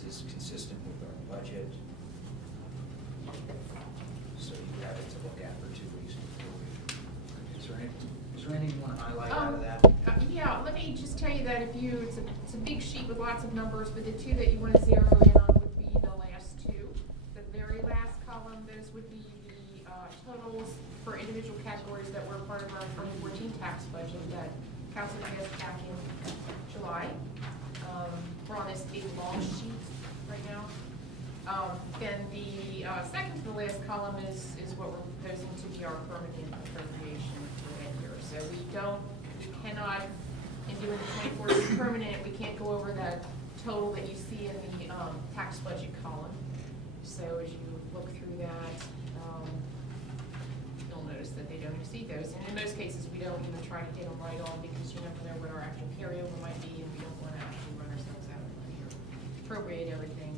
this is consistent with our budget. So you have it to look at for 2 weeks before we. Is there anything you want to highlight out of that? Yeah, let me just tell you that it's a big sheet with lots of numbers, but the two that you want to zero in on would be the last two. The very last column, those would be the totals for individual categories that were part of our 2014 tax budget that council passed back in July. We're on this big long sheet right now. Then the second to the last column is what we're proposing to be our permanent appropriation for that year. So we cannot, in doing the 2014 permanent, we can't go over that total that you see in the tax budget column. So as you look through that, you'll notice that they don't exceed those. And in most cases, we don't even try to get them right on because you never know what our actual carryover might be, and we don't want to actually run ourselves out of money or appropriate everything.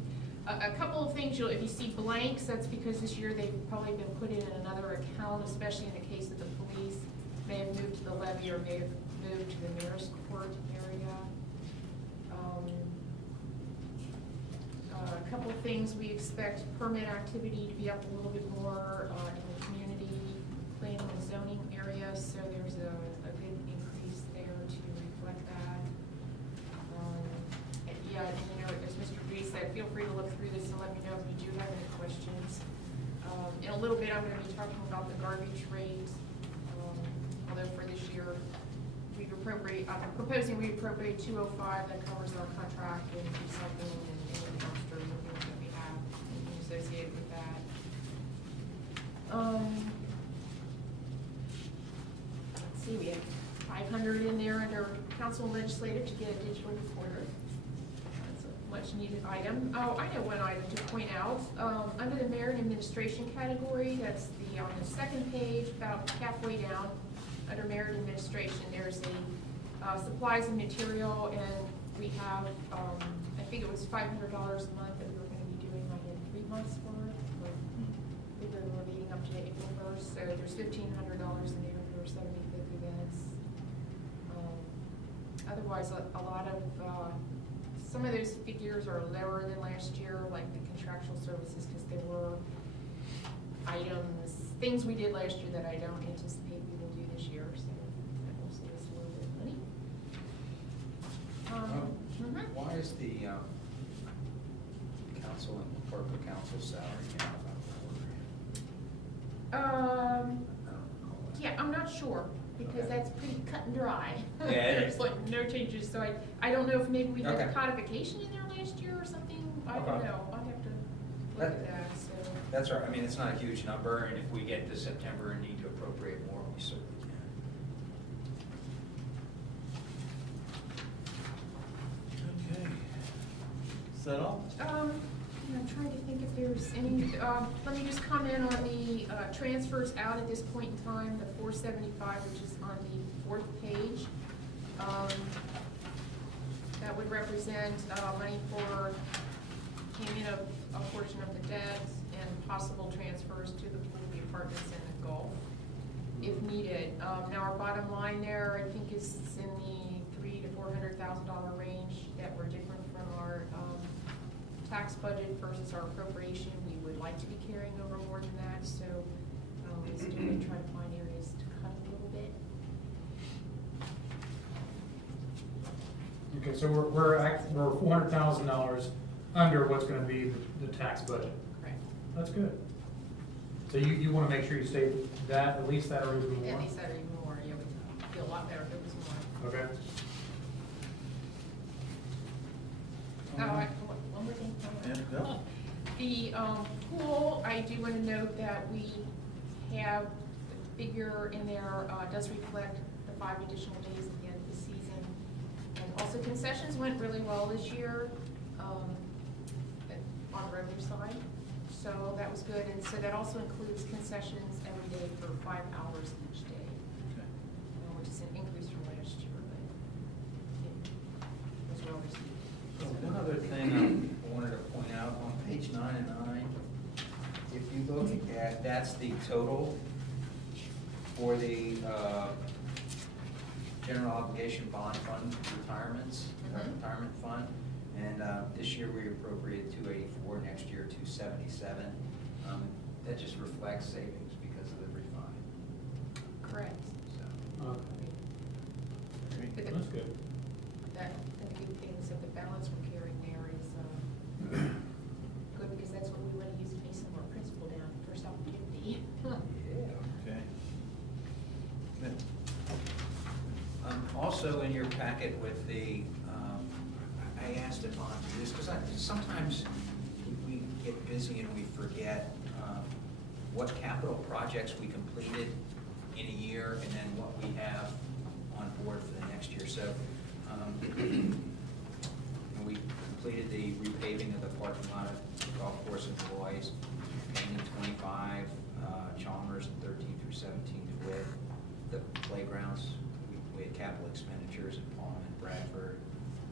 A couple of things, if you see blanks, that's because this year they've probably been put in another account, especially in the case that the police may have moved to the levy or may have moved to the mayor's court area. A couple of things, we expect permit activity to be up a little bit more in the community planning and zoning area, so there's a good increase there to reflect that. Yeah, and as Mr. G said, feel free to look through this and let me know if you do have any questions. In a little bit, I'm going to be talking about the garbage rate. Although for this year, I'm proposing we appropriate 205. That covers our contract and recycling and dumpster and things that we have associated with that. Let's see, we have 500 in there under council and legislative to get a digital recorder. Much needed item. Oh, I know one item to point out. Under the merit administration category, that's on the second page, about halfway down, under merit administration, there's a supplies and material, and we have, I think it was $500 a month that we were going to be doing like in 3 months worth. We were leading up to April 1st, so there's $1,500 in there for 75th events. Otherwise, a lot of some of those figures are lower than last year, like the contractual services, because there were things we did last year that I don't anticipate we will do this year, so that will save us a little bit of money. Why is the council and corporate council salary down about 4 grand? Yeah, I'm not sure, because that's pretty cut and dry. Yeah, There's like no changes, so I don't know if maybe we did Okay. codification in there last year or something. I don't know. I'll have to look at that. So. That's right. I mean, it's not a huge number, and if we get to September and need to appropriate more, we certainly can. Okay. Is that all? I'm trying to think if there's any, let me just comment on the transfers out at this point in time, the 475, which is on the 4th page. That would represent money for payment of a portion of the debt and possible transfers to the pool, the apartments, and the golf, if needed. Now our bottom line there, I think, is in the $300,000 to $400,000 range that were different from our tax budget versus our appropriation. We would like to be carrying over more than that, so we still try to find areas to cut a little bit. Okay, so we're $400,000 under what's going to be the tax budget. Correct. That's good. So you want to make sure you stay that, at least that, or even more? At least that or even more. Yeah, we'd feel a lot better if it was more. Okay. One more thing. Yeah, go. The pool, I do want to note that we have the figure in there does reflect the 5 additional days at the end of the season. And also concessions went really well this year on the revenue side. So that was good. And so that also includes concessions every day for 5 hours each day, Okay. which is an increase from last year, but it was well received. So one other thing I wanted to point out, on page 9 and 9, if you look at, that's the total for the general obligation bond fund retirements, retirement fund, And this year we appropriated 284, next year 277. That just reflects savings because of the refund. Correct. So, But That's good. That, and the good thing is that the balance we're carrying there is good, because that's what we want to use to pay some more principal down, first opportunity. yeah. Okay. Good. Also in your packet with the, I asked Yvonne to do this, because sometimes we get busy and we forget what capital projects we completed in a year and then what we have on board for the next year. So we completed the repaving of the parking lot at the golf course in Boys, painting 25, Chalmers, and 13 through 17 DeWitt. The playgrounds, we had capital expenditures in Palm and Bradford,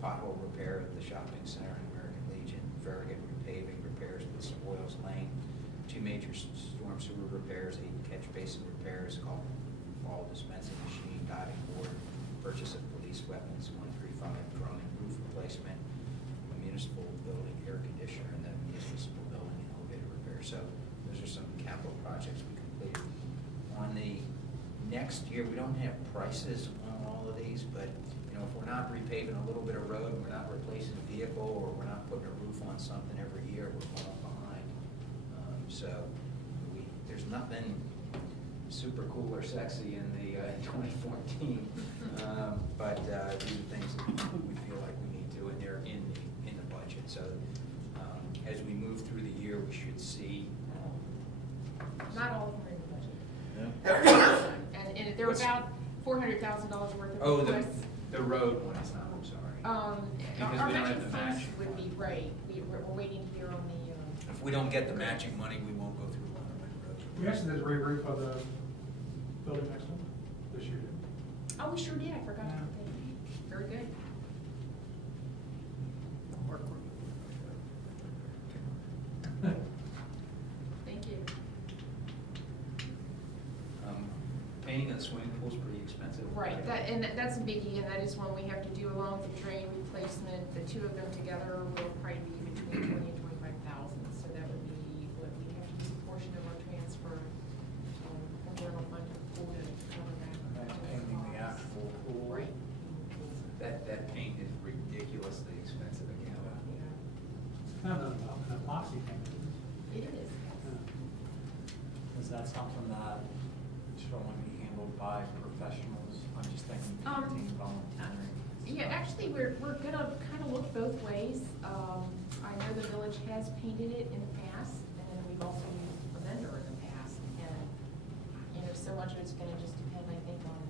pothole repair at the shopping center in American Legion, Farragut repaving repairs at the Spoils Lane, 2 major storm sewer repairs, 8 catch basin repairs, golf ball dispensing machine, diving board, purchase of police weapons, 135 drum and roof replacement, a municipal building air conditioner, and the municipal building elevator repair. So those are some capital projects we completed. On the next year, we don't have prices on all of these, but if we're not repaving a little bit of road, we're not replacing a vehicle, or we're not putting a roof on something every year, we're falling behind. So there's nothing super cool or sexy in the 2014, but these are things that we feel like we need to, and they're in the budget. So as we move through the year, we should see. Not all of them are in the budget. Yeah. And they're about $400,000 worth of Oh, requests. the road one is not, I'm sorry. Because Our we don't have matching the funds match. would be, right, we're waiting to hear on the, If we don't get the matching money, we won't go through Waterman Road. We actually did re-roof of the building next one this year. oh, we sure did, I forgot to put that in. Very good. Thank you. Painting of the swimming pool is pretty expensive. Right, and that's a biggie, and that is one we have to do along with the drain replacement. The two of them together will probably be between 20 and 25,000. So that would be what we have to use a portion of our transfer from general fund to pool to cover that. Painting the actual pool. Right. That paint is ridiculously expensive again. Yeah, It's kind of an epoxy paint. it is. Is that something that should only be handled by professionals? I'm just thinking painting voluntary. Yeah, actually, we're gonna kind of look both ways. I know the village has painted it in the past, and then we've also used a vendor in the past. And so much of it's gonna just depend, I think, on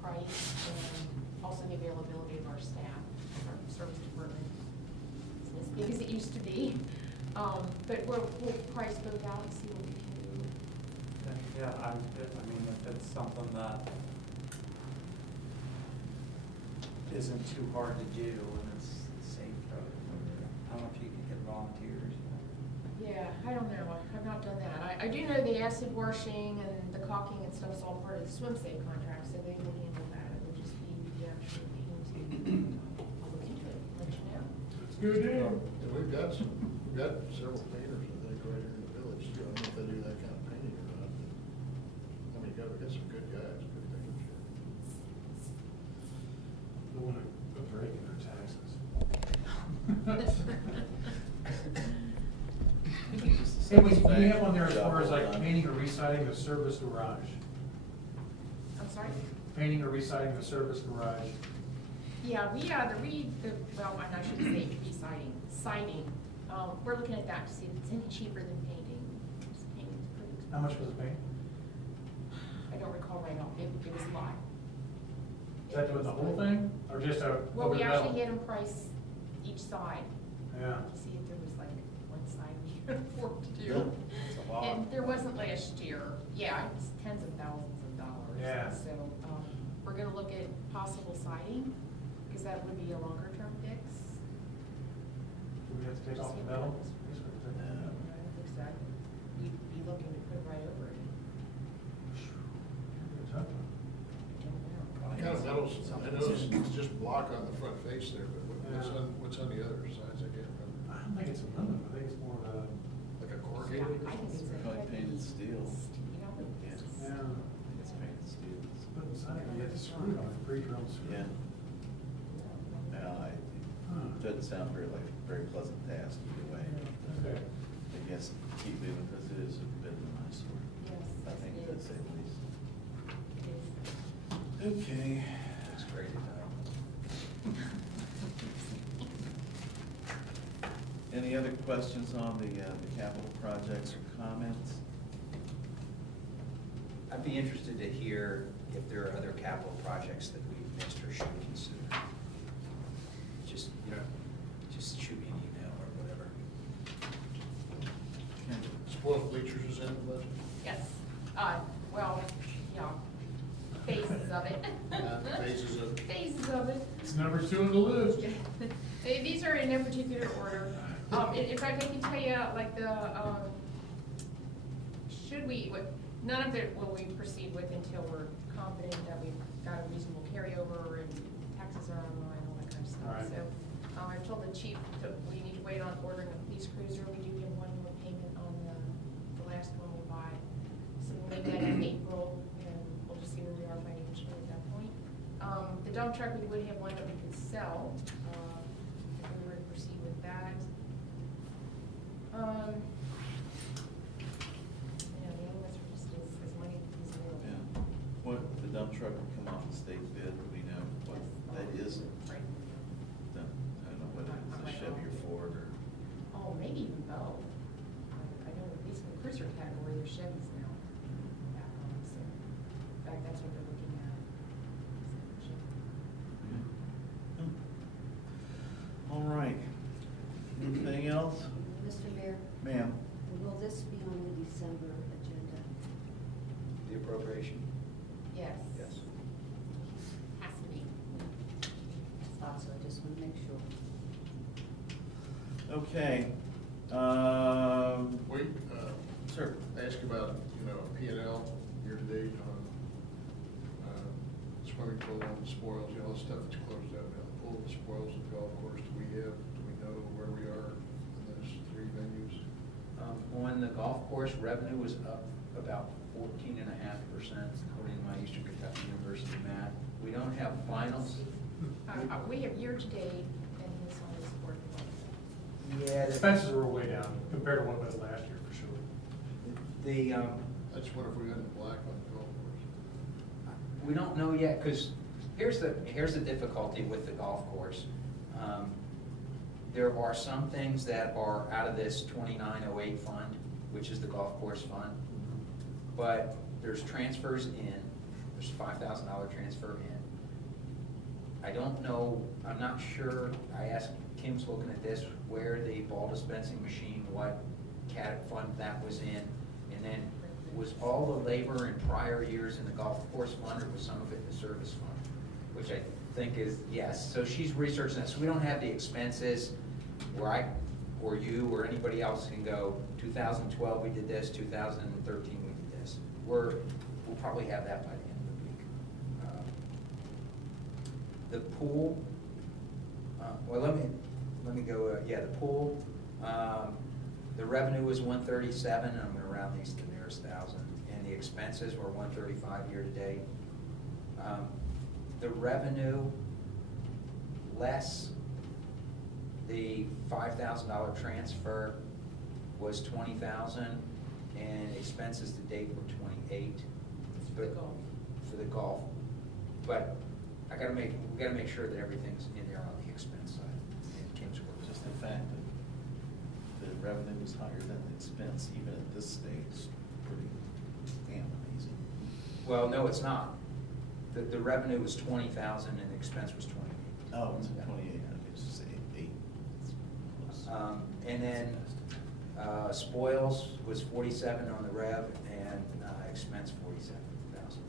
price and also the availability of our staff, our service department. It's as big as it used to be. But we'll price both out and see what we can do. Yeah, I mean, if it's something that isn't too hard to do and it's safe, I don't know if you could get volunteers. Yeah, I don't know, I've not done that. I do know the acid washing and the caulking and stuff is all part of the swim safe contract, so they will handle that. It would just be the actual painting. I'll look into it, let you know. It's good, yeah. And we've got several painters, I think, right here in the village, too. I don't know if they do that kind of painting or not, but, I mean, we've got some good guys, good painters. The one who break in their taxes. Hey, we have on there as far as like painting or residing the service garage. I'm sorry? Painting or residing the service garage. Yeah, well, I shouldn't say re-siding, siding. We're looking at that to see if it's any cheaper than painting. Painting's pretty expensive. How much was the paint? I don't recall right off, it was a lot. Is that doing the whole thing, or just a? Well, we over the metal? actually had them price each side. Yeah. To see if there was like one side we could afford to do. It's a lot. And there wasn't last year. Yeah, it's tens of thousands of dollars. Yeah. So, we're gonna look at possible siding, because that would be a longer term fix. Do we have to take off the metal? I don't think so. You'd be looking to put right over it. I don't know. Kind of metals, I know it's just block on the front face there, but with What's on the other sides, I can't remember. I don't think it's aluminum, I think it's more of a, Like a Yeah, corrugated or I think something? it's Probably painted steel. Yeah. Yeah. yeah, I think it's painted steel. but inside you get the screw on it, pre-drilled screw. Yeah. Yeah, Huh. it doesn't sound very pleasant task either way. Okay. I guess keep moving because it is a bit of an eyesore. Yes, I think it to is. say the least. It is. Okay. Looks great at night. Any other questions on the capital projects or comments? I'd be interested to hear if there are other capital projects that we've missed or should consider. Just, just shoot me an email or whatever. Spoiled bleachers is in the budget? Yes, well, yeah, phases of it. Phases of it. Phases of it. It's number 2 on the list. These are in no particular order. In fact, I can tell you, like none of it will we proceed with until we're confident that we've got a reasonable carryover and taxes are online, all that kind of All right. stuff. So, I've told the chief that we need to wait on ordering a police cruiser. We do get one more payment on the last one we buy. So we'll make that in April, and we'll just see where we are financially at that point. The dump truck, we would have one that we could sell, if we were to proceed with that. The other ones are just as money as available. Yeah. What, the dump truck will come off the state bid, do we know what that is? Right. I don't know whether it's a Chevy or Ford or. Oh, maybe even both. I know at least in the cruiser category, there's Chevys now. Back on, so, in fact, that's what they're looking at. All right. Anything else? Mr. Mayor, Ma'am? will this be on the December agenda? The appropriation? Yes. Yes. Has to be. I thought so, I just want to make sure. Okay. Wait, Sir. ask about, P and L year-to-date on, swimming pool and spoils, all the stuff that's closed out now. Pool, the spoils, the golf course, do we know where we are in those 3 venues? On the golf course, revenue was up about 14.5%, according to my Eastern Kentucky University math. We don't have finals. We have year-to-date, and this one is for. Yeah. Expenses were way down compared to what it was last year, for sure. The, That's what if we got in the black on the golf course? we don't know yet, because here's the difficulty with the golf course. There are some things that are out of this 2908 fund, which is the golf course fund. But there's transfers in, there's $5,000 transfer in. I don't know, I'm not sure, I asked, Kim's looking at this, where the ball dispensing machine, what cat fund that was in, and then was all the labor in prior years in the golf course fund, or was some of it in the service fund? Which I think is, yes, so she's researching that, so we don't have the expenses where I, or you, or anybody else can go, 2012 we did this, 2013 we did this. We'll probably have that by the end of the week. The pool, well, let me go, the pool, the revenue was 137, and I'm gonna round these to the nearest thousand, and the expenses were 135 year to date. The revenue less the $5,000 transfer was 20,000, and expenses to date were 28. For the golf. For the golf, but we gotta make sure that everything's in there on the expense side. And Kim's working. Just the fact that the revenue was higher than the expense, even at this stage, is pretty damn amazing. Well, no, it's not. The revenue was 20,000 and the expense was 28. Oh, it's Yeah. 28, I could just say 8. It's close. And then spoils was 47 on the rev, and expense 47,000.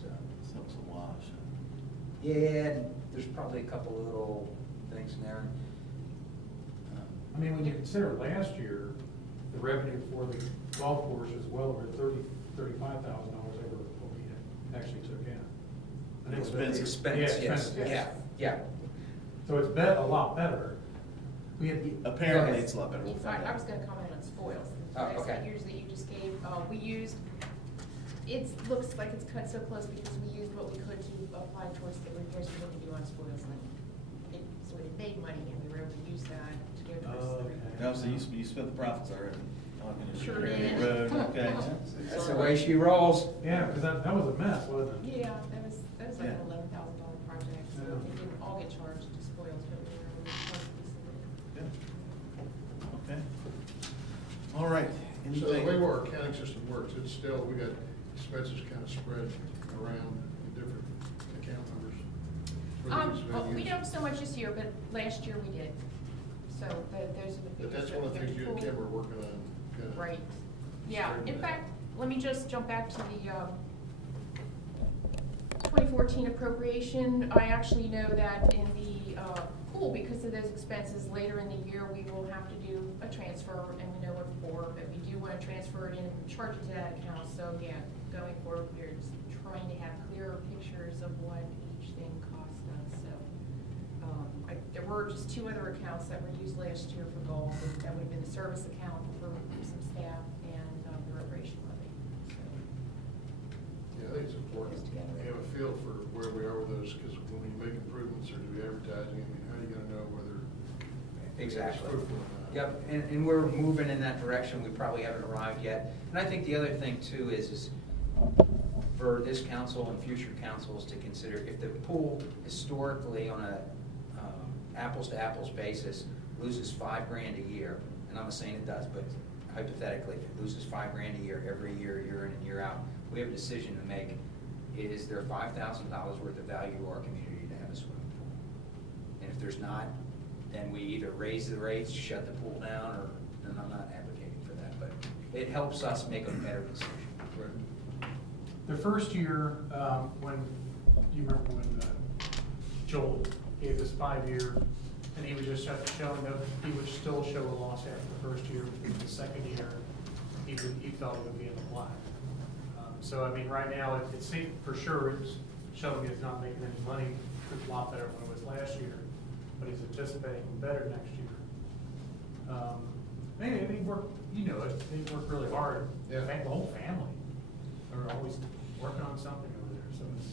So, So it's a wash. yeah, and there's probably a couple little things in there. I mean, when you consider last year, the revenue for the golf course is well over $35,000 over what we actually took in. I think it was- Expense. Expense, Yeah, yes, expense, yeah, yeah. So it's a lot better. We had, Apparently, it's a lot better. We'll find I was out. gonna comment on spoils. Oh, Those okay. figures that you just gave, we used, it looks like it's cut so close because we used what we could to apply towards the repairs we had to do on spoils. And so it made money and we were able to use that to go towards the Okay. repairs. No, so you spent the profits already. Oh, I'm gonna Sure repair did. the road, okay. That's the way she rolls. yeah, because that was a mess, wasn't it? Yeah, that was like Yeah. an $11,000 project, so Yeah. it didn't all get charged to spoils, but we were able to charge a piece of it. Good. Okay. All right. So the way Anything? our accounting system works, it's still, we got expenses kind of spread around in different account numbers. for these Well, we venues. don't so much this year, but last year we did. So those are the figures. But that's that one of the we things you and pulled. Kim were working on, kind of. Right, yeah, in fact, let me just jump back to the 2014 appropriation. I actually know that in the pool, because of those expenses, later in the year, we will have to do a transfer, and we know what for, but we do want to transfer it in and charge it to that account. So yeah, going forward, we're just trying to have clearer pictures of what each thing cost us, so. There were just two other accounts that were used last year for golf, and that would have been the service account for some staff and the recreation levy. So, Yeah, I think it's important Goes to together. have a feel for where we are with those, because when we make improvements or do advertising, I mean, how are you gonna know whether Exactly. it's fruitful or not? Yep, and we're moving in that direction, we probably haven't arrived yet. And I think the other thing too is for this council and future councils to consider, if the pool historically on a apples to apples basis loses $5,000 a year, and I'm not saying it does, but hypothetically, if it loses $5,000 a year, every year, year in and year out, we have a decision to make. Is there $5,000 worth of value to our community to have a swimming pool? And if there's not, then we either raise the rates, shut the pool down, or, and I'm not advocating for that, but it helps us make a better decision. Right. The first year, when, you remember when Joel gave us 5-year, and he was just showing that he would still show a loss after the first year. The second year, he felt it would be in the black. So, I mean, right now, it seems for sure, it's showing it's not making any money. It's a lot better than it was last year, but he's anticipating better next year. Man, they work, you know it, they work really hard. Yeah. In fact, the whole family are always working on something over there, so it's.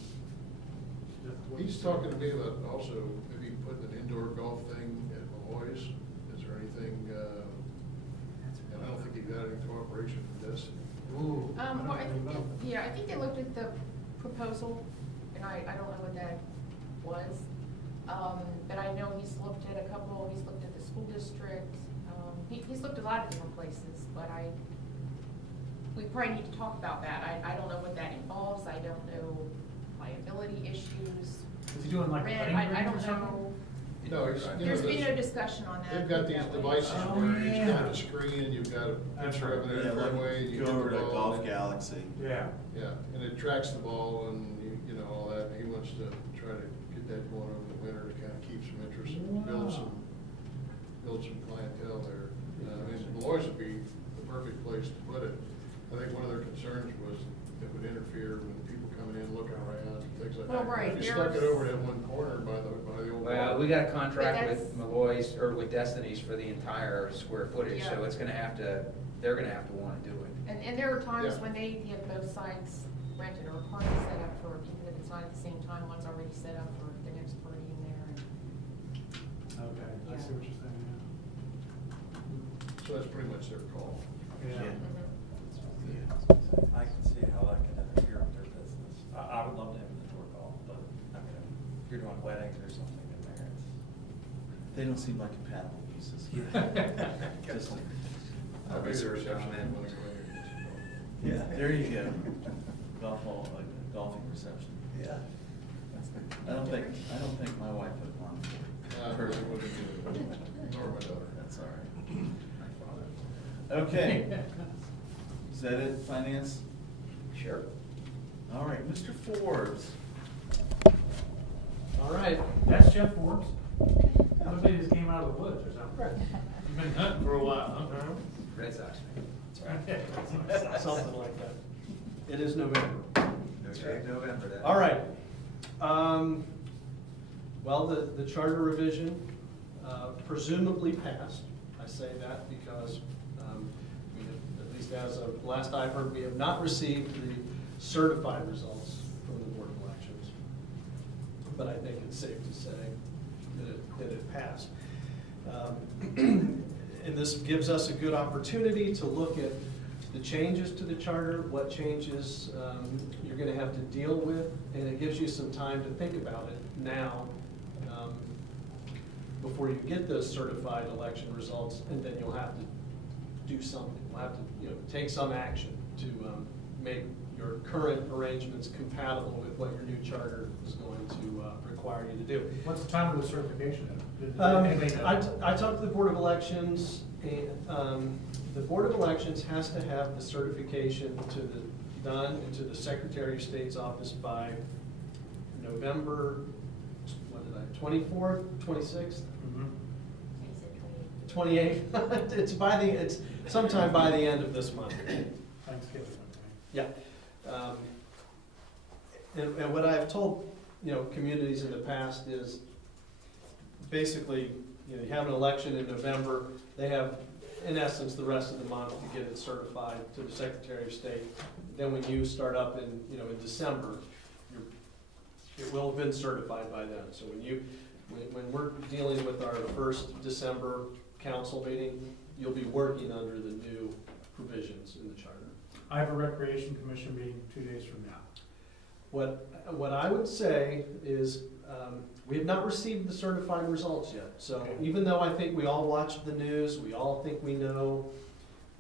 He's talking to me about also maybe putting an indoor golf thing at Malloy's. Is there anything, and I don't think he got any cooperation from Destiny. Ooh. Well, I think, know. I think they looked at the proposal, and I don't know what that was. But I know he's looked at a couple, he's looked at the school district, he's looked at a lot of different places, but we probably need to talk about that. I don't know what that involves, I don't know liability issues. Is he doing like Rent, putting I green or don't something? know. No, it's, you know, There's been no those- discussion on that. they've got these that way. devices Oh, where each yeah. got a screen, you've got a That's picture of right. it in Yeah, the fairway. you go hit over the to ball, Golf and it- Galaxy. Yeah. Yeah, and it tracks the ball and you know, all that. He wants to try to get that going over the winter to kind of keep some interest and build Wow. some clientele there. I mean, Malloy's would be the perfect place to put it. I think one of their concerns was it would interfere with people coming in, looking around, things like Well, that. right, If you stuck it there's- over that one corner by the old. Well, we got a contract But with Malloy's, or with Destiny's for the entire square footage, so Yeah. it's gonna have to, they're gonna have to wanna do it. And there are times Yeah. when they have both sides rented or a party set up for, even if it's not at the same time, one's already set up for the next party in there. Okay, I Yeah. see what you're saying, So that's pretty much their call. yeah. Mm-hmm. Yeah. I can see how that could interfere with their business. I would love to have an indoor golf, but I mean, if you're doing weddings or something in there, it's. They don't seem like compatible pieces. Just, I'll be Officer the reception comment. when I go in. yeah, there you go. Golf ball, golfing reception. Yeah. I don't think my wife would want I her. wouldn't do it. Nor my daughter. That's all right. Okay. Is that it, finance? Sure. All right, Mr. Forbes. All right, that's Jeff Forbes. Looks like he just came out of the woods or something. You've been hunting for a while, huh? Red Sox. That's right. Something like that. It is November. Okay, November, that. All right. Well, the charter revision, presumably passed. I say that because, at least as of last I heard, we have not received the certified results from the Board of Elections. But I think it's safe to say that it passed. And this gives us a good opportunity to look at the changes to the charter, what changes you're going to have to deal with, and it gives you some time to think about it now before you get those certified election results, and then you'll have to do something. You'll have to take some action to make your current arrangements compatible with what your new charter is going to require you to do. What's the time of the certification? Did anybody know? I talked to the Board of Elections, and the Board of Elections has to have the certification done into the Secretary of State's office by November, 24th, 26th? Mhm. 28th. It's sometime by the end of this month. Thanksgiving. Yeah. And what I've told, communities in the past is basically, you have an election in November, they have, in essence, the rest of the month to get it certified to the Secretary of State. Then when you start up in December, it will have been certified by then. So when we're dealing with our first December council meeting, you'll be working under the new provisions in the charter. I have a Recreation Commission meeting 2 days from now. What I would say is, we have not received the certified results yet. So Okay. even though I think we all watched the news, we all think we know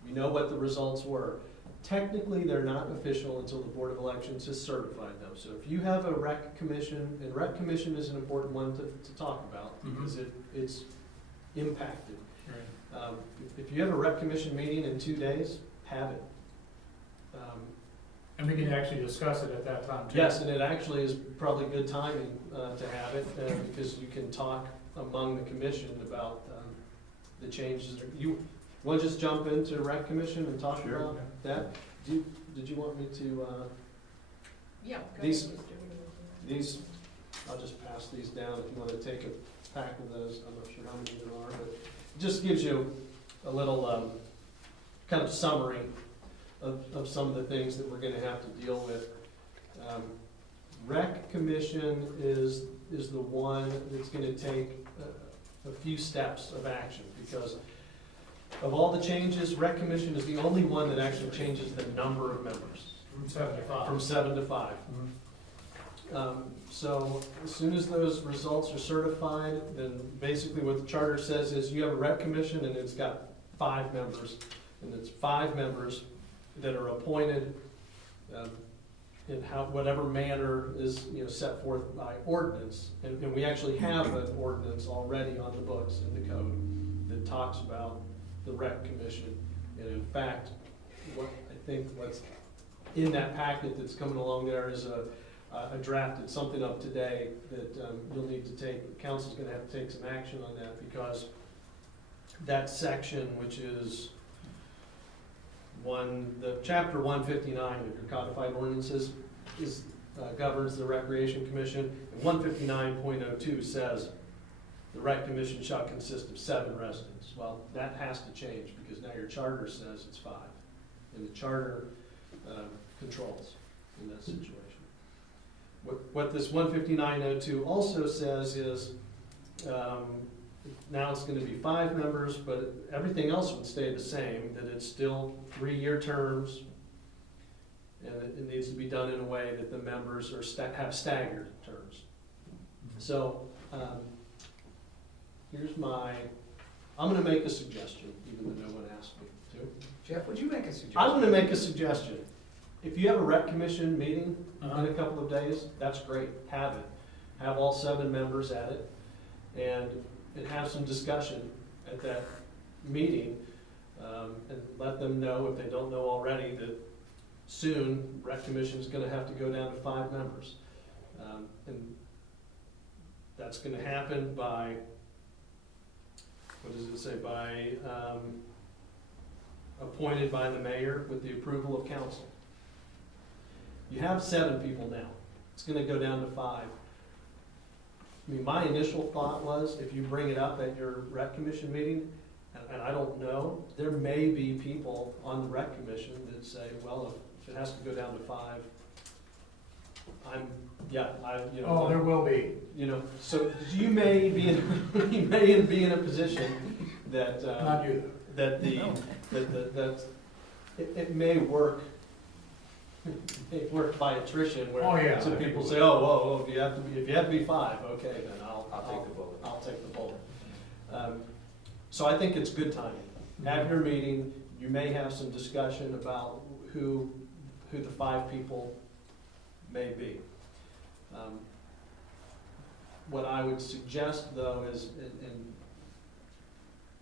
what the results were, technically they're not official until the Board of Elections has certified them. So if you have a rec commission, and rec commission is an important one to talk about because it's impacted. Right. If you have a rec commission meeting in 2 days, have it. And we can actually discuss it at that time too. Yes, and it actually is probably good timing to have it, because you can talk among the commission about the changes. You want to just jump into rec commission and talk Sure. about that? Did you want me to, Yeah. go These- ahead, Mr. these, I'll just pass these down if you want to take a pack of those. I'm not sure how many there are, but it just gives you a little kind of summary of some of the things that we're going to have to deal with. Rec commission is the one that's going to take a few steps of action, because of all the changes, rec commission is the only one that actually changes the number of members From 7 to 5. from 7 to 5. So as soon as those results are certified, then basically what the charter says is you have a rec commission and it's got 5 members, and it's 5 members that are appointed in whatever manner is set forth by ordinance. And we actually have an ordinance already on the books in the code that talks about the rec commission. And in fact, what's in that packet that's coming along there is I drafted something up today that you'll need to take, council's gonna have to take some action on that, because that section, which is the chapter 159 of your codified ordinances governs the Recreation Commission, and 159.02 says the Rec Commission shall consist of 7 residents. Well, that has to change, because now your charter says it's 5, and the charter controls in that situation. What this 159.02 also says is, now it's going to be 5 members, but everything else would stay the same, that it's still 3-year terms, and it needs to be done in a way that the members have staggered terms. So I'm going to make a suggestion, even though no one asked me to. Jeff, would you make a suggestion? I'm going to make a suggestion. If you have a rec commission meeting in a couple of days, that's great, have it. Have all 7 members at it, and have some discussion at that meeting, and let them know, if they don't know already, that soon rec commission is going to have to go down to 5 members. And that's going to happen by, what does it say, by appointed by the mayor with the approval of council. You have 7 people now. It's going to go down to 5. I mean, my initial thought was, if you bring it up at your rec commission meeting, and I don't know, there may be people on the rec commission that say, well, if it has to go down to 5, Oh, there will be. You know, so you may be in, you may be in a position that, Not you. that it may work, by attrition, where Oh, yeah. some people say, oh, whoa, if you have to be 5, okay, then I'll take the bullet. I'll take the bullet. So I think it's good timing. At your meeting, you may have some discussion about who the 5 people may be. What I would suggest, though, is,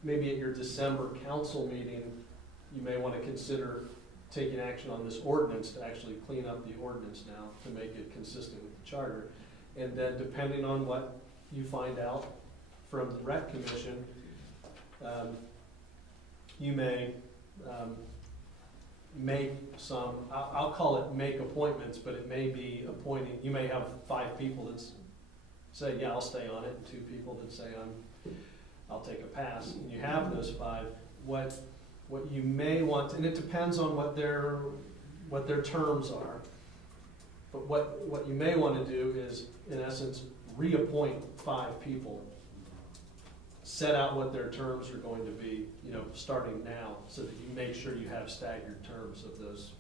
maybe at your December council meeting, you may want to consider taking action on this ordinance to actually clean up the ordinance now to make it consistent with the charter. And then depending on what you find out from the rec commission, you may make some, I'll call it make appointments, but it may be appointing, you may have 5 people that say, yeah, I'll stay on it, and 2 people that say, I'll take a pass. And you have those 5. What you may want, and it depends on what their terms are, but what you may want to do is, in essence, reappoint 5 people, set out what their terms are going to be, you know, starting now, so that you make sure you have staggered terms of those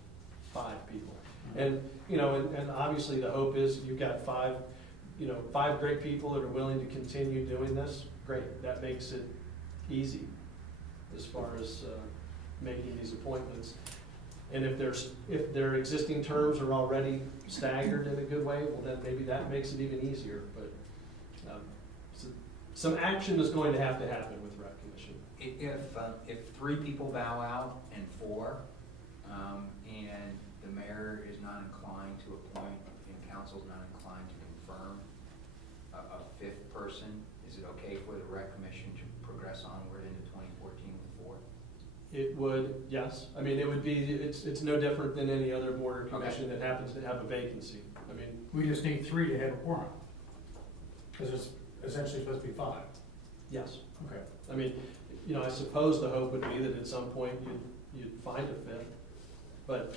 5 people. And, you know, and obviously the hope is you've got 5 great people that are willing to continue doing this. Great, that makes it easy as far as making these appointments. And if their existing terms are already staggered in a good way, well, then maybe that makes it even easier. But so some action is going to happen with rec commission. If 3 people bow out and 4, and the mayor is not inclined to appoint, and council's not inclined to confirm a 5th person, is it okay for the rec commission to progress onward into 2014 with 4? It would, yes. I mean, it would be, it's no different than any other board or commission that happens to have a vacancy. I mean, We just need 3 to have a quorum. Because it's essentially supposed to be 5. yes. Okay. I mean, you know, I suppose the hope would be that at some point you'd find a 5th, but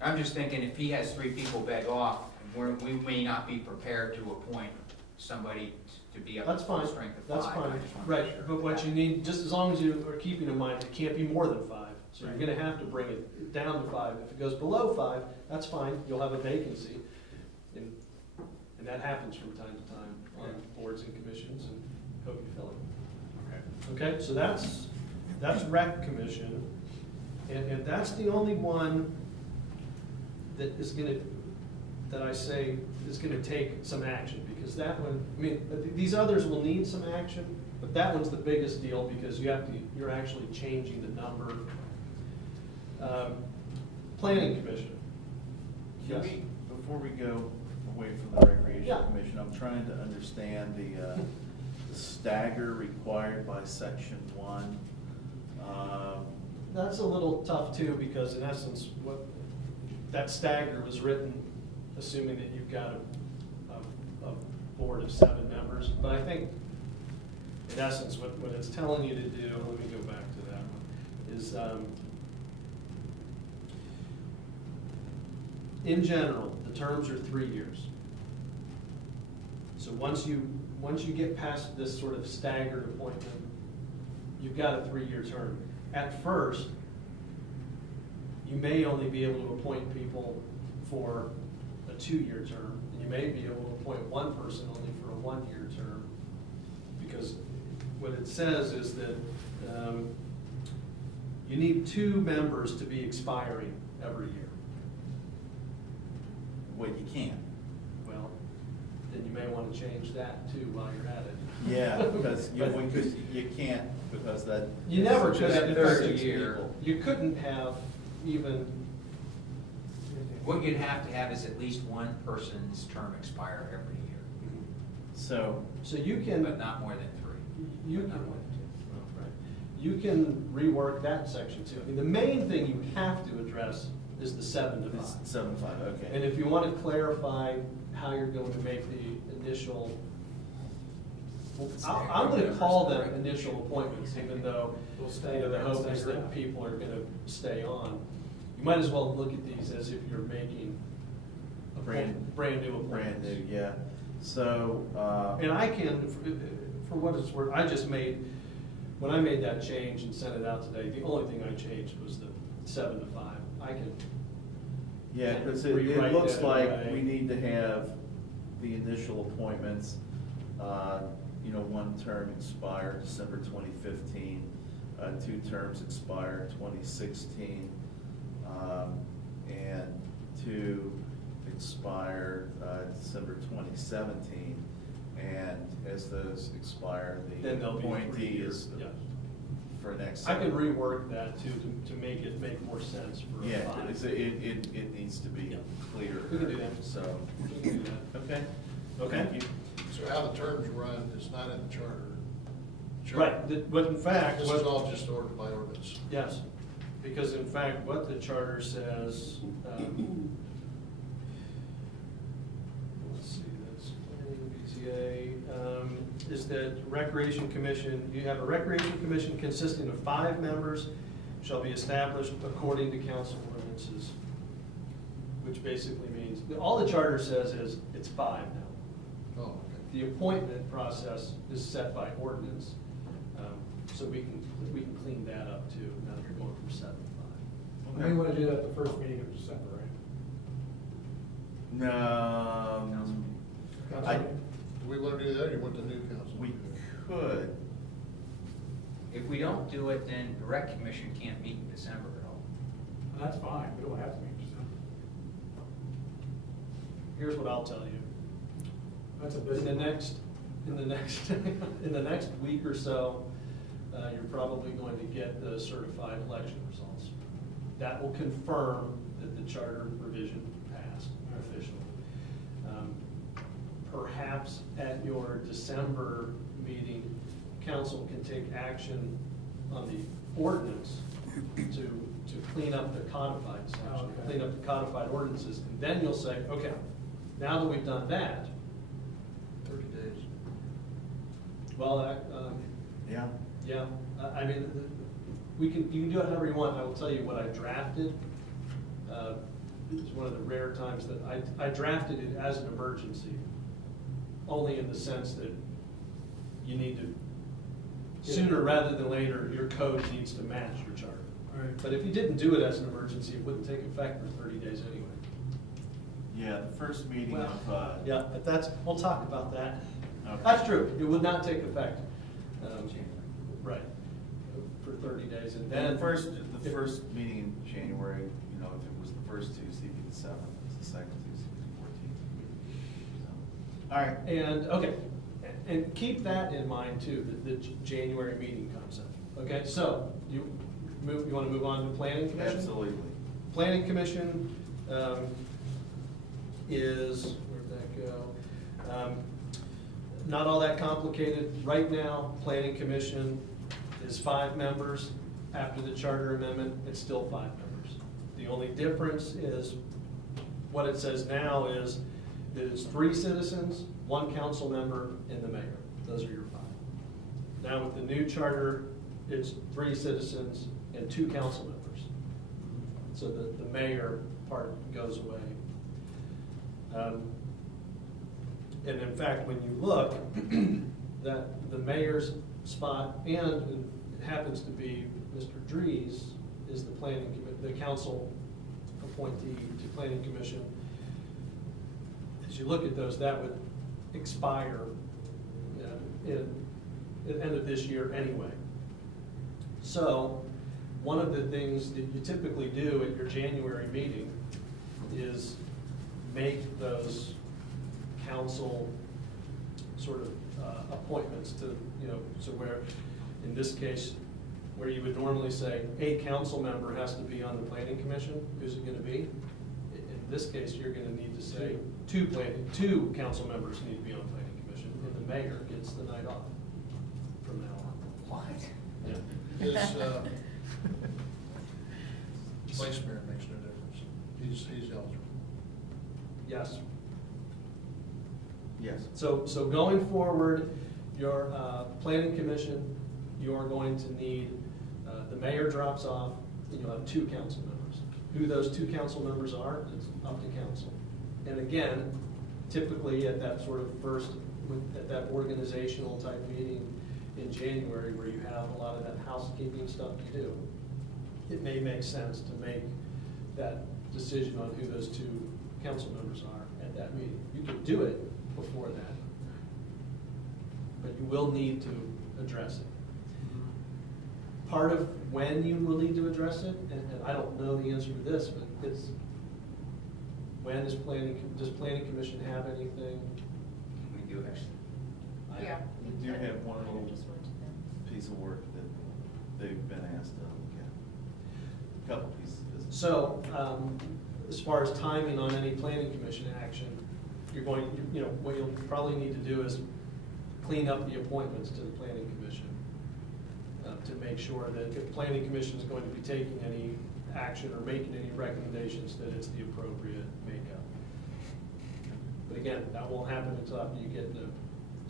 I'm just thinking, if he has 3 people beg off, we may not be prepared to appoint somebody to be up to that's full fine. strength of 5. That's I fine. just wanna make Right, sure but what you need, just as long as you are keeping in mind, it can't be more than 5. So you're gonna have to bring it down to 5. If it goes below 5, that's fine, you'll have a vacancy. And that happens from time to time on boards and commissions, and hope you fill it. Okay, so that's rec commission, and that's the only one that is that I say is gonna take some action, because that one, I mean, these others will need some action, but that one's the biggest deal, because you're actually changing the number. Planning commission. Can Yes. we, before we go away from the Recreation Yeah. Commission, I'm trying to understand the stagger required by section 1. That's a little tough too, because in essence, that stagger was written assuming that you've got a board of 7 members. But I think, in essence, what it's telling you to do, let me go back to that one, is in general, the terms are 3 years. So once you get past this sort of staggered appointment, you've got a 3-year term. At first, you may only be able to appoint people for a 2-year term, and you may be able to appoint one person only for a 1-year term, because what it says is that you need 2 members to be expiring every year. Well, you can't. Well, then you may want to change that too while you're at it. Yeah, because you can't, because that. You never could have, That because 3rd year. you couldn't have even. What you'd have to have is at least one person's term expire every year, So, So you can. but not more than 3. You Not can, more than 2. right. You can rework that section too. I mean, the main thing you have to address is the 7 to 5. it's 7 to 5, okay. And if you want to clarify how you're going to make the initial I'm gonna call them initial appointments, even though, We'll you stay know, the around, hope stay is that around. people are gonna stay on. You might as well look at these as if you're making a brand new Brand appointments. new, yeah. So, And I can, for what it's worth, I just made, when I made that change and sent it out today, the only thing I changed was the 7 to 5. I can, yeah, because Rewrite it looks that like away. we need to have the initial appointments, you know, one term expire December 2015, 2 terms expire 2016, and 2 expire December 2017. And as those expire, the then there'll be 3 appointee years. is Yeah. for next. I can rework that too, to make it make more sense for a Yeah, 5. it needs to be Yeah. clear. We can do that. So, We can do that. okay. Okay. Thank you. So how the terms run is not in the charter. Right, but in fact, This what. is all just ordered by ordinance. Yes, because in fact, what the charter says, let's see, that's planning, BZA, is that Recreation Commission, you have a Recreation Commission consisting of 5 members, shall be established according to council ordinances, which basically means, all the charter says is, it's 5 now. Oh, okay. The appointment process is set by ordinance, so we can clean that up too, now that you're going from 7 to 5. And we want to do that the first meeting of December, right? No, Council, I- do we want to do that, or you want the new council? to we do that? could. If we don't do it, then the rec commission can't meet in December at all. That's fine, we don't have to meet in December. Here's what I'll tell you. That's a busy. In the next week or so, you're probably going to get the certified election results. That will confirm that the charter revision passed officially. Perhaps at your December meeting, council can take action on the ordinance to clean up the codified section, Oh, okay. clean up the codified ordinances, and then you'll say, okay, now that we've done that, 30 days. well, Yeah. yeah, I mean, you can do it however you want. I will tell you what I drafted. It's one of the rare times that I drafted it as an emergency, only in the sense that you need to, sooner rather than later, your code needs to match your charter. Right. But if you didn't do it as an emergency, it wouldn't take effect for 30 days anyway. Yeah, the first meeting Well, of, yeah, but we'll talk about that. Okay. That's true, it would not take effect, right, for 30 days, and then. the first meeting in January, you know, if it was the first Tuesday, it'd be the 7th, if it's the second Tuesday, it'd be the 14th. So, all right. And, okay, and keep that in mind too, the January meeting concept. Okay, so you want to move on to Planning Commission? Absolutely. Planning Commission is, where'd that go? Not all that complicated. Right now, Planning Commission is 5 members. After the charter amendment, it's still 5 members. The only difference is, what it says now is that it's 3 citizens, 1 council member, and the mayor. Those are your 5. Now with the new charter, it's 3 citizens and 2 council members. So the mayor part goes away. And in fact, when you look, that the mayor's spot, and it happens to be Mr. Dries, is the council appointee to Planning Commission. As you look at those, that would expire in the end of this year anyway. So, one of the things that you typically do at your January meeting is make those council sort of appointments to, so where, in this case, where you would normally say a council member has to be on the Planning Commission, who's it gonna be? In this case, you're gonna need to say 2 council members need to be on the Planning Commission, and the mayor gets the night off from now on. What? Yeah. His, vice mayor makes no difference. He's eligible. Yes. Yes. So going forward, Your planning commission, you're going to need, the mayor drops off, and you'll have 2 council members. Who those 2 council members are, it's up to council. And again, typically at that sort of first, at that organizational type meeting in January where you have a lot of that housekeeping stuff to do, it may make sense to make that decision on who those 2 council members are at that meeting. You can do it before that, but you will need to address it. Part of when you will need to address it, and I don't know the answer to this, but it's, when does planning commission have anything? We do actually. Yeah. We do have one little Just went to them. piece of work that they've been asked to look at. A couple pieces of business. So, as far as timing on any planning commission action, you're going, you know, what you'll probably need to do is clean up the appointments to the planning commission to make sure that if the planning commission is going to be taking any action or making any recommendations, that it's the appropriate makeup. But again, that won't happen until after you get the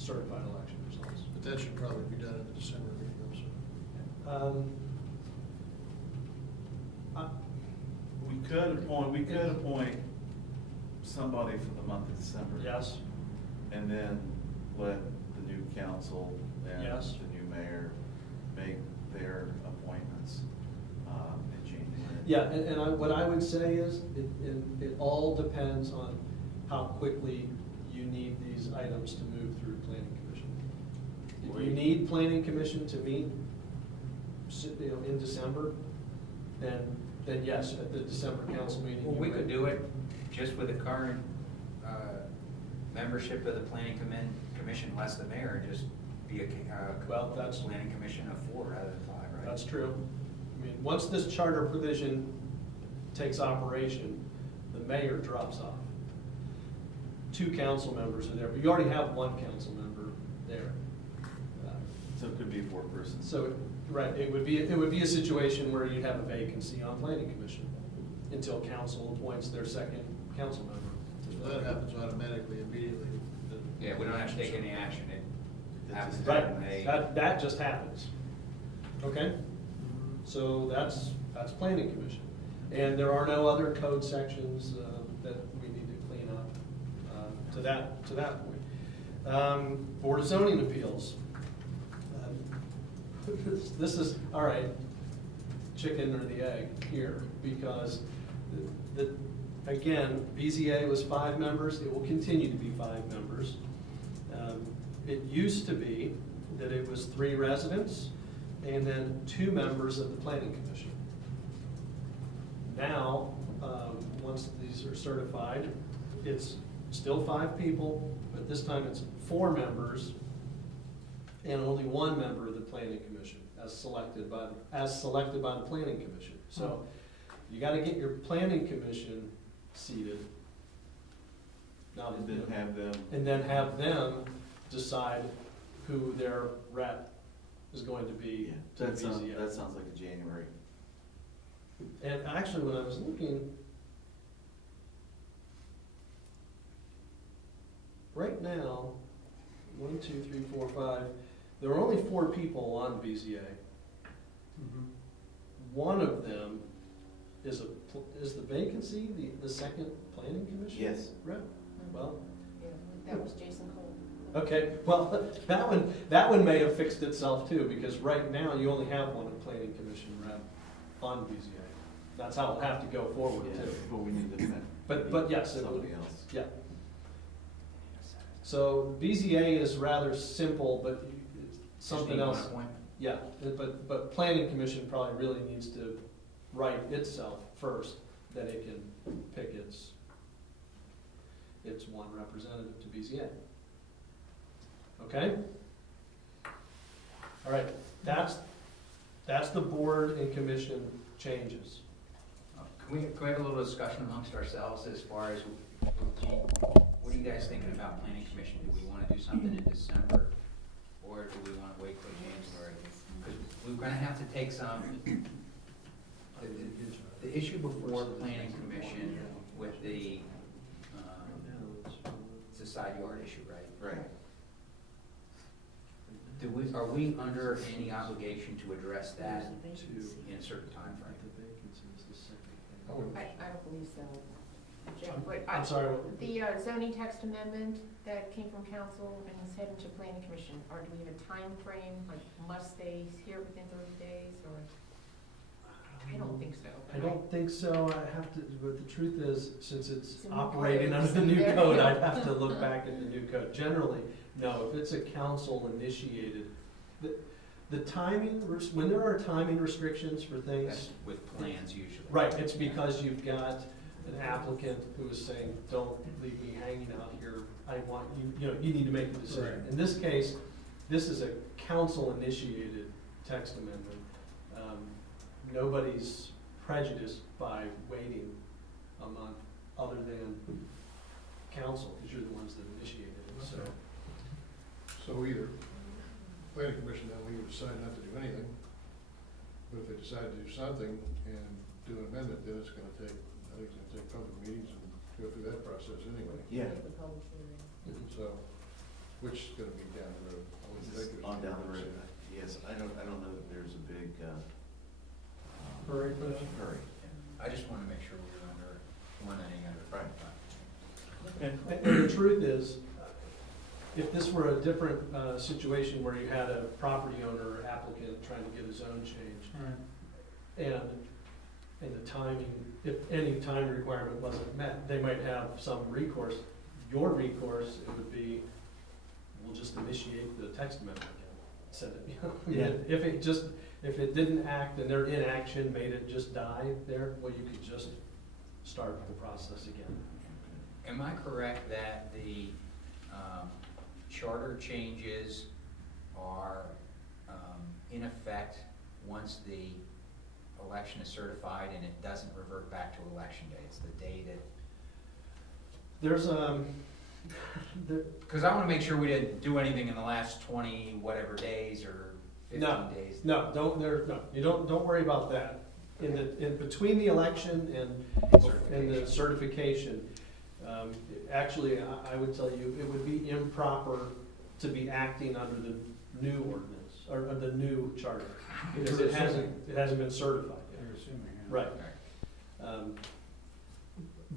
certified election results. But that should probably be done in the December meeting also. We could appoint somebody for the month of December. Yes, And then let the new council and Yes. the new mayor make their appointments in January. yeah, and what I would say is, it all depends on how quickly you need these items to move through planning commission. If you need planning commission to meet, you know, in December, then yes, at the December council meeting. Well, you we might- could do it just with the current membership of the planning commission, less the mayor, and just be a Well, that's- planning commission of 4 rather than 5, right? That's true. I mean, once this charter provision takes operation, the mayor drops off. 2 council members are there, but you already have 1 council member there. So it could be a 4-person. So, right, it would be a situation where you'd have a vacancy on planning commission until council appoints their 2nd council member. So that happens automatically, immediately. Yeah, we don't have to take any action. It happens Right, when they. that just happens. Okay? So that's planning commission. And there are no other code sections that we need to clean up to that point. Board of Zoning Appeals. This is, all right, chicken or the egg here, because again, BZA was 5 members, it will continue to be 5 members. It used to be that it was 3 residents and then 2 members of the planning commission. Now, once these are certified, it's still 5 people, but this time it's 4 members and only 1 member of the planning commission, as selected by the planning commission. So you gotta get your planning commission seated. Now, And then have them. and then have them decide who their rep is going to be to the That sounds BZA. like a January. And actually, when I was looking, right now, 1, 2, 3, 4, 5, there are only 4 people on BZA. One of them is the vacancy, the 2nd planning commission? Yes. Rep? Well, Yeah, that was Jason Cole. okay, well, that one may have fixed itself too, because right now you only have 1 planning commission rep on BZA. That's how it'll have to go forward Yeah, too. but we need to. But yes, it would. Somebody else. Yeah. So BZA is rather simple, but something Just need one else. appointment. Yeah, but planning commission probably really needs to write itself first, then it can pick its 1 representative to BZA. Okay? All right, that's the board and commission changes. Can we have a little discussion amongst ourselves as far as, what are you guys thinking about planning commission? Do we want to do something in December, or do we want to wait till January? Because we're gonna have to take some, the issue before the planning commission with the, it's a side yard issue, right? Right. Are we under any obligation to address that There's a vacancy. in a certain timeframe? I wouldn't- I don't believe so. Jim, but I'm sorry, what- the zoning text amendment that came from council and is headed to planning commission, or do we have a time frame? Like, must they hear within 30 days, or? I don't think so. I don't think so, I have to, but the truth is, since it's It's a new operating code. under the new Yeah. code, I'd have to look back at the new code. Generally, no, if it's a council initiated, the timing, when there are timing restrictions for things, That's with plans usually. right, it's because you've got an applicant who is saying, don't leave me hanging out here, I want you, you know, you need to make the decision. Right. In this case, this is a council-initiated text amendment. Nobody's prejudiced by waiting a month, other than council, because you're the ones that initiated it, so. So either planning commission, then we would decide not to do anything, but if they decide to do something and do an amendment, then it's gonna take, I think it's gonna take public meetings and go through that process anyway. Yeah. The public hearing. So, which is gonna be down the road. I wouldn't think there's On down the any road, yes, I don't know that there's a big, Hurry for that? hurry. I just want to make sure we're not any under. Right. And the truth is, if this were a different situation where you had a property owner or applicant trying to get his own changed, and the timing, if any time requirement wasn't met, they might have some recourse. Your recourse, it would be, we'll just initiate the text amendment again, send it, you know? I mean, Yeah. if it didn't act and their inaction made it just die there, well, you could just start the process again. Am I correct that the charter changes are in effect once the election is certified and it doesn't revert back to election day? It's the day that, There's, because I want to make sure we didn't do anything in the last 20 whatever days or 15 days. no, you don't worry about that. In between the election and the certification, actually, I would tell you, it would be improper to be acting under the new ordinance, or the new charter, because it hasn't been certified yet. You're assuming, yeah. Right.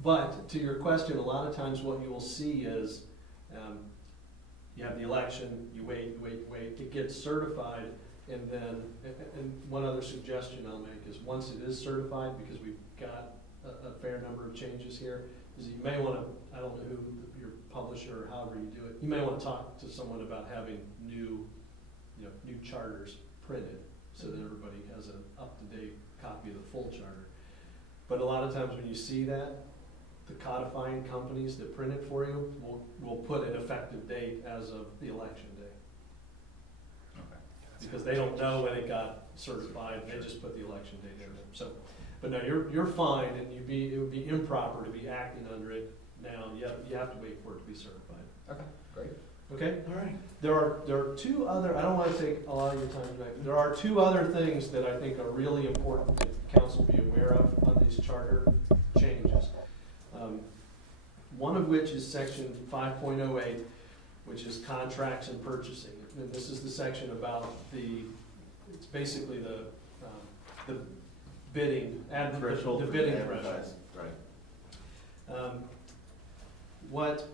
But to your question, a lot of times what you will see is, you have the election, you wait, it gets certified, and then, and one other suggestion I'll make is, once it is certified, because we've got a fair number of changes here, is you may wanna, I don't know who, your publisher, or however you do it, you may wanna talk to someone about having new charters printed, so that everybody has an up-to-date copy of the full charter. But a lot of times when you see that, the codifying companies that print it for you will put an effective date as of the election day. Okay. Because they don't know when it got certified, they just put the election date in there, so. But no, you're fine, and it would be improper to be acting under it now, you have to wait for it to be certified. Okay, great. Okay? All right. There are two other, I don't wanna take a lot of your time tonight, but there are two other things that I think are really important that council be aware of on these charter changes. One of which is section 5.08, which is contracts and purchasing. And this is the section about it's basically the bidding, Threshold the for bidding advertising. threshold. Right. What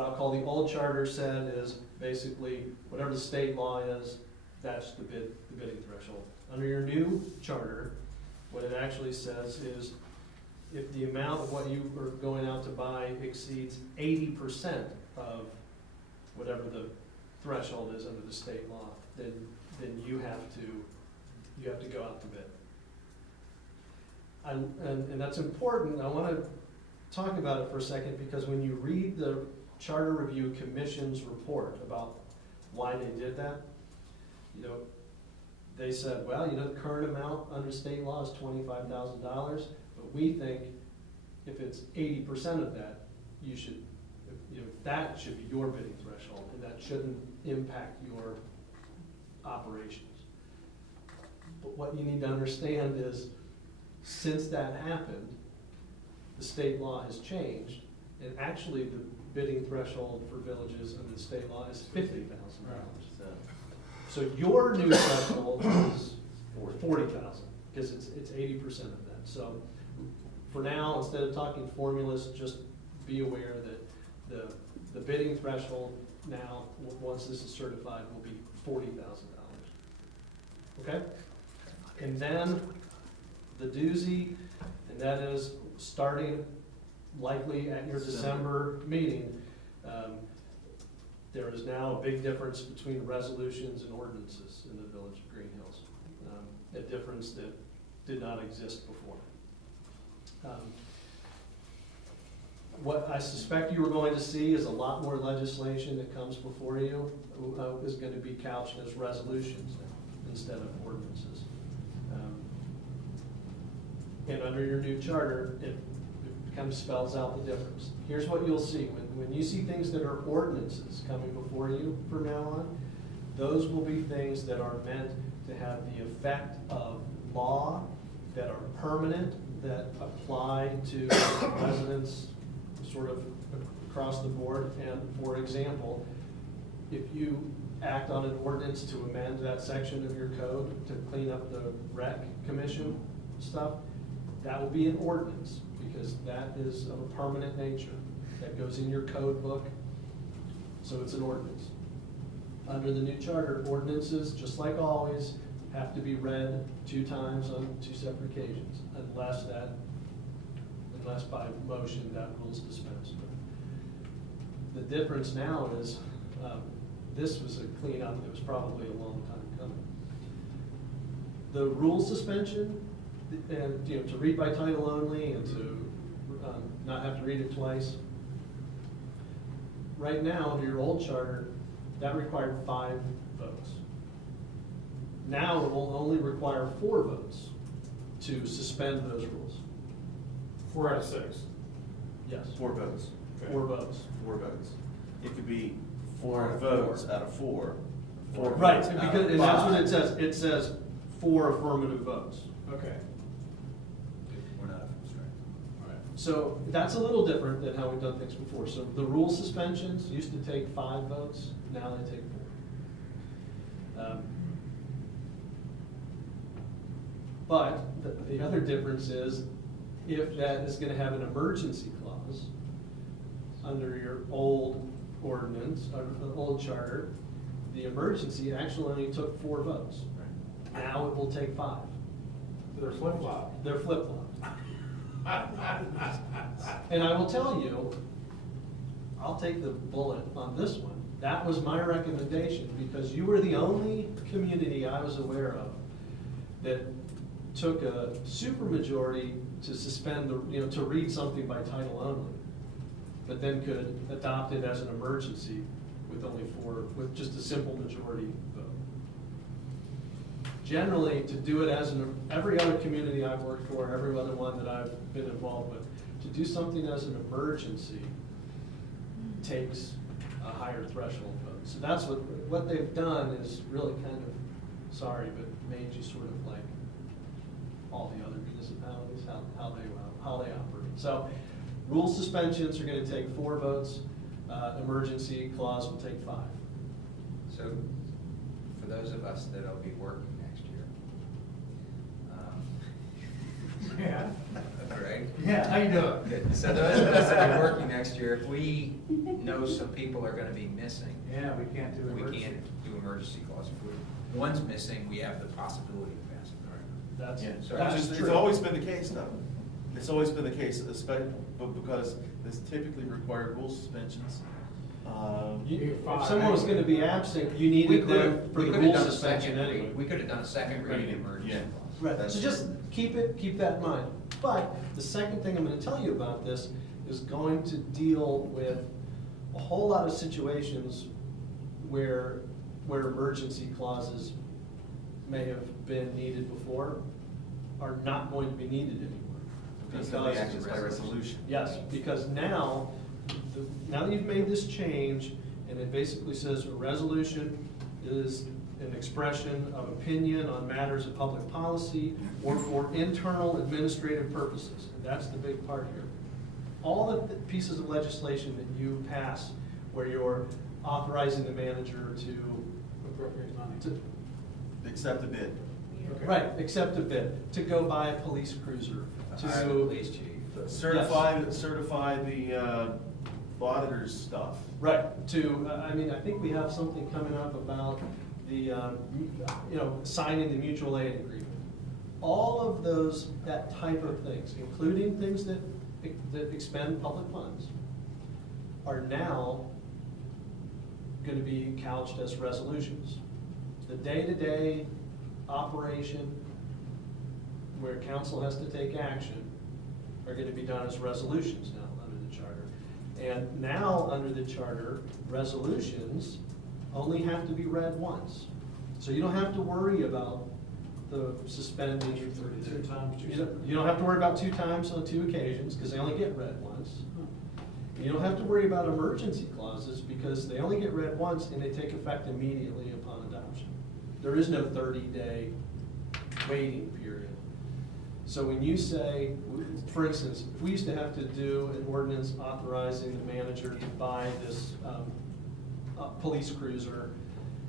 I'll call the old charter said is basically whatever the state law is, that's the bidding threshold. Under your new charter, what it actually says is if the amount of what you are going out to buy exceeds 80% of whatever the threshold is under the state law, then you have to go out to bid. And that's important. I want to talk about it for a second, because when you read the Charter Review Commission's report about why they did that, they said, well, the current amount under state law is $25,000, but we think if it's 80% of that, that should be your bidding threshold, and that shouldn't impact your operations. But what you need to understand is, since that happened, the state law has changed, and actually bidding threshold for villages under the state law is $50,000. So your new threshold is $40,000, because it's 80% of that. So for now, instead of talking formulas, just be aware that the bidding threshold now, once this is certified, will be $40,000. Okay? And then the doozy, and that is starting likely at your December meeting, there is now a big difference between resolutions and ordinances in the village of Greenhills. A difference that did not exist before. What I suspect you are going to see is a lot more legislation that comes before you is going to be couched as resolutions now, instead of ordinances. And under your new charter, it kind of spells out the difference. Here's what you'll see. When you see things that are ordinances coming before you from now on, those will be things that are meant to have the effect of law, that are permanent, that apply to residents sort of across the board. And for example, if you act on an ordinance to amend that section of your code to clean up the rec commission stuff, that will be an ordinance, because that is of a permanent nature. That goes in your code book, so it's an ordinance. Under the new charter, ordinances, just like always, have to be read 2 times on 2 separate occasions, unless by motion that rule is dispensed with. The difference now is, this was a cleanup that was probably a long time coming. The rule suspension, and to read by title only and to not have to read it twice. Right now, under your old charter, that required 5 votes. Now it will only require 4 votes to suspend those rules. 4 out of 6. Yes. 4 votes. 4 votes. 4 votes. It could be 4 4 votes out of 4. 4 Right, votes out because, of and that's what 5. it says. It says 4 affirmative votes. Okay. We're not a full strength. All right. So that's a little different than how we've done things before. So the rule suspensions used to take 5 votes, now they take 4. But the other difference is, if that is going to have an emergency clause under your old ordinance, or old charter, the emergency actually only took 4 votes. Now it will take 5. So they're flip-flop. They're flip-flopped. And I will tell you, I'll take the bullet on this one. That was my recommendation, because you were the only community I was aware of that took a supermajority to suspend the, to read something by title only, but then could adopt it as an emergency with only 4, with just a simple majority vote. Generally, to do it as every other community I've worked for, every other one that I've been involved with, to do something as an emergency takes a higher threshold vote. So that's what they've done is really kind of, sorry, but made you sort of like all the other municipalities, how they operate. So rule suspensions are going to take 4 votes. Emergency clause will take 5. So for those of us that'll be working next year, Yeah. Greg? Yeah, how you doing? So those of us that are working next year, if we know some people are gonna be missing, Yeah, we can't do we emergency. can't do emergency clause. If one's missing, we have the possibility of passing. That's, Yeah, So that's it's true. always been the case, though. It's always been the case, especially because this typically required rule suspensions. If someone was going to be absent, you needed them for We the could have rule done a suspension second anyway. read, we could have done a second reading emergency Yeah. clause. Right, That's so just true. keep that in mind. But the second thing I'm going to tell you about this is going to deal with a whole lot of situations where emergency clauses may have been needed before are not going to be needed anymore. Because of the actions by resolution. Yes, because now that you've made this change, and it basically says a resolution is an expression of opinion on matters of public policy or for internal administrative purposes. And that's the big part here. all the pieces of legislation that you pass where you're authorizing the manager to, Appropriate money. Accept the bid. Okay. right, accept a bid, to go buy a police cruiser, Hire the to, police chief. Certify the auditor's stuff. right, to, I mean, I think we have something coming up about the, signing the mutual aid agreement. All of those, that type of things, including things that expend public funds, are now gonna be couched as resolutions. The day-to-day operation where council has to take action are gonna be done as resolutions now under the charter. And now, under the charter, resolutions only have to be read once. So you don't have to worry about the suspending. 32 times, You don't have to worry about 2 times on 2 occasions, because they only get read once. You don't have to worry about emergency clauses, because they only get read once and they take effect immediately upon adoption. There is no 30-day waiting period. So when you say, for instance, if we used to have to do an ordinance authorizing the manager to buy this police cruiser,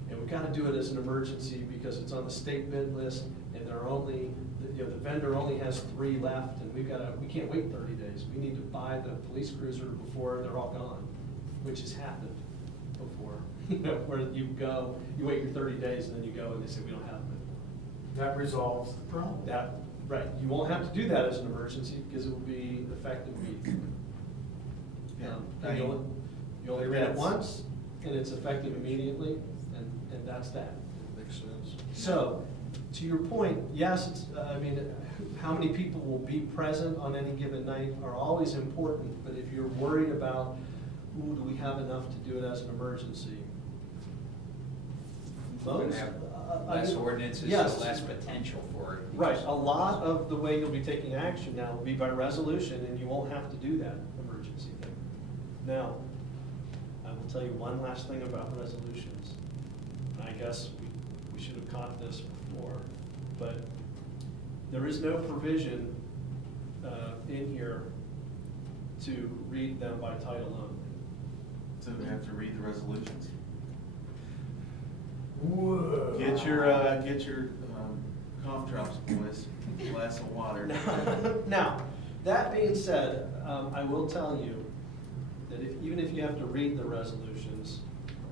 and we've got to do it as an emergency because it's on the state bid list, and there are only, the vendor only has 3 left, and we can't wait 30 days. We need to buy the police cruiser before they're all gone, which has happened before. Where you go, you wait your 30 days, and then you go and they say, we don't have them anymore. That resolves the problem. Right, you won't have to do that as an emergency because it will be effective immediately. And you only read it once, and it's effective immediately, and that's that. Makes sense. So, to your point, yes, it's, how many people will be present on any given night are always important, but if you're worried about, ooh, do we have enough to do it as an emergency? We're gonna Most, have less ordinances, yes. so less potential for it. Right, a lot of the way you'll be taking action now will be by resolution, and you won't have to do that emergency thing. Now, I will tell you one last thing about resolutions. And I guess we should have caught this before, but there is no provision in here to read them by title only. So we have to read the resolutions. Whoa. Get your cough drops, boys. Glass of water. Now, that being said, I will tell you that even if you have to read the resolutions,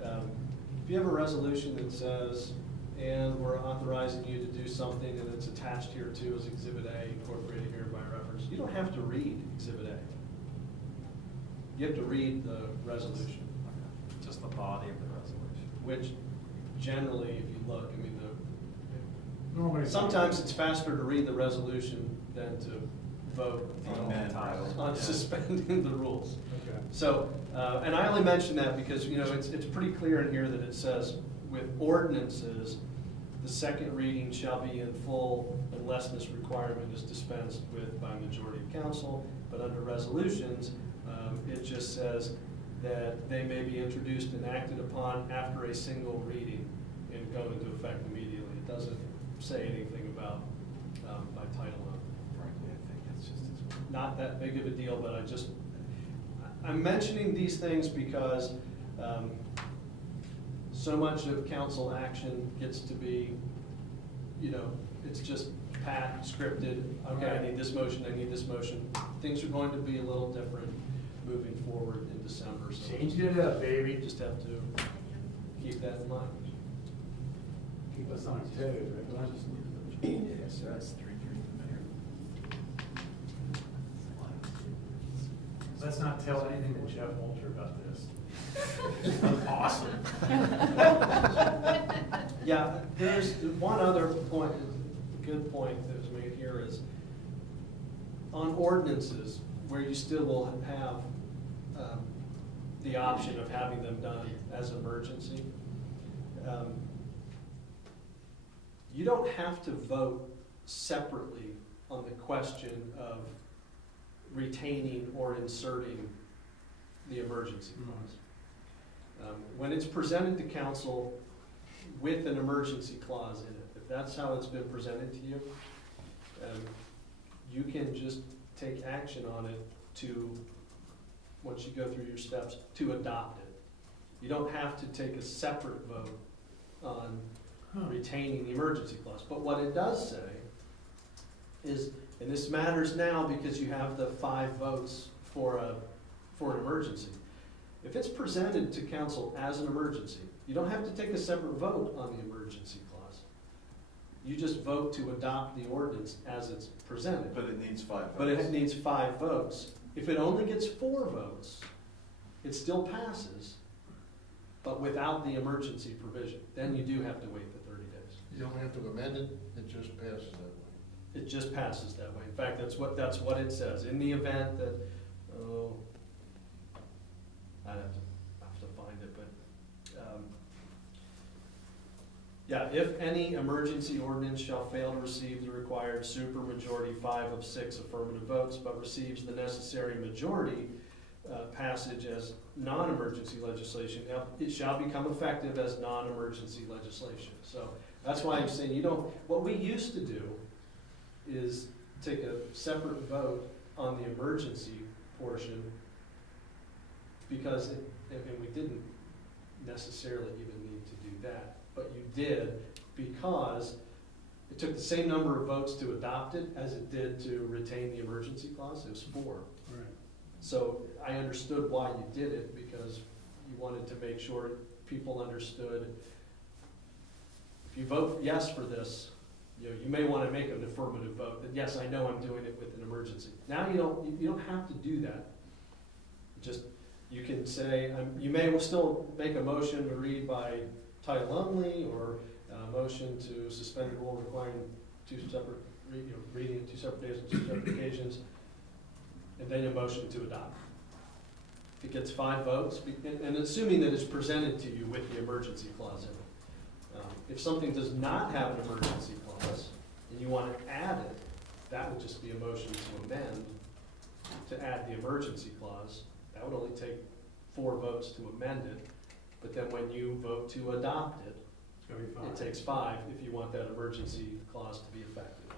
if you have a resolution that says, and we're authorizing you to do something and it's attached here too as Exhibit A, incorporated here by reference, you don't have to read Exhibit A. You have to read the resolution. Just the body of the resolution. Which generally, if you look, Normally. sometimes it's faster to read the resolution than to vote on suspending the rules. Okay. So, and I only mention that because, it's pretty clear in here that it says, with ordinances, the second reading shall be in full unless this requirement is dispensed with by majority of council. But under resolutions, it just says that they may be introduced and acted upon after a single reading and go into effect immediately. It doesn't say anything about by title only. Frankly, I think it's just as Not that big of a deal, but I'm mentioning these things because so much of council action gets to be, it's just pat, scripted, okay, I need this motion, I need this motion. Things are going to be a little different moving forward in December, so Changed it up, baby. you just have to keep that in mind. Keep us on our toes, right? so that's 3 years Let's not tell anything to Jeff Walter about this. Awesome. Yeah, there's one other point, a good point that was made here is, on ordinances, where you still will have the option of having them done as emergency, you don't have to vote separately on the question of retaining or inserting the emergency clause. When it's presented to council with an emergency clause in it, if that's how it's been presented to you, you can just take action on it to once you go through your steps, to adopt it. You don't have to take a separate vote on retaining the emergency clause. But what it does say is, and this matters now because you have the 5 votes for an emergency. If it's presented to council as an emergency, you don't have to take a separate vote on the emergency clause. You just vote to adopt the ordinance as it's presented. But it needs 5 votes. But it needs 5 votes. If it only gets 4 votes, it still passes, but without the emergency provision. Then you do have to wait the 30 days. You don't have to amend it, it just passes that way. It just passes that way. In fact, that's what it says. In the event that, I'd have to find it, but, yeah, if any emergency ordinance shall fail to receive the required supermajority 5 of 6 affirmative votes, but receives the necessary majority passage as non-emergency legislation, it shall become effective as non-emergency legislation. So that's why I'm saying what we used to do is take a separate vote on the emergency portion, because and we didn't necessarily even need to do that, but you did, because it took the same number of votes to adopt it as it did to retain the emergency clause. It was 4. Right. So I understood why you did it, because you wanted to make sure people understood, if you vote yes for this, you may want to make an affirmative vote, that yes, I know I'm doing it with an emergency. Now you don't have to do that. Just, you can say, you may still make a motion to read by title only, or a motion to suspend the rule requiring 2 separate, reading on 2 separate days on 2 separate occasions, and then a motion to adopt. If it gets 5 votes, and assuming that it's presented to you with the emergency clause in it. If something does not have an emergency clause, and you want to add it, that would just be a motion to amend to add the emergency clause. That would only take 4 votes to amend it, but then when you vote to adopt it, It's gonna be 5. it takes 5 if you want that emergency clause to be effective.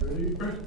Okay. Ready?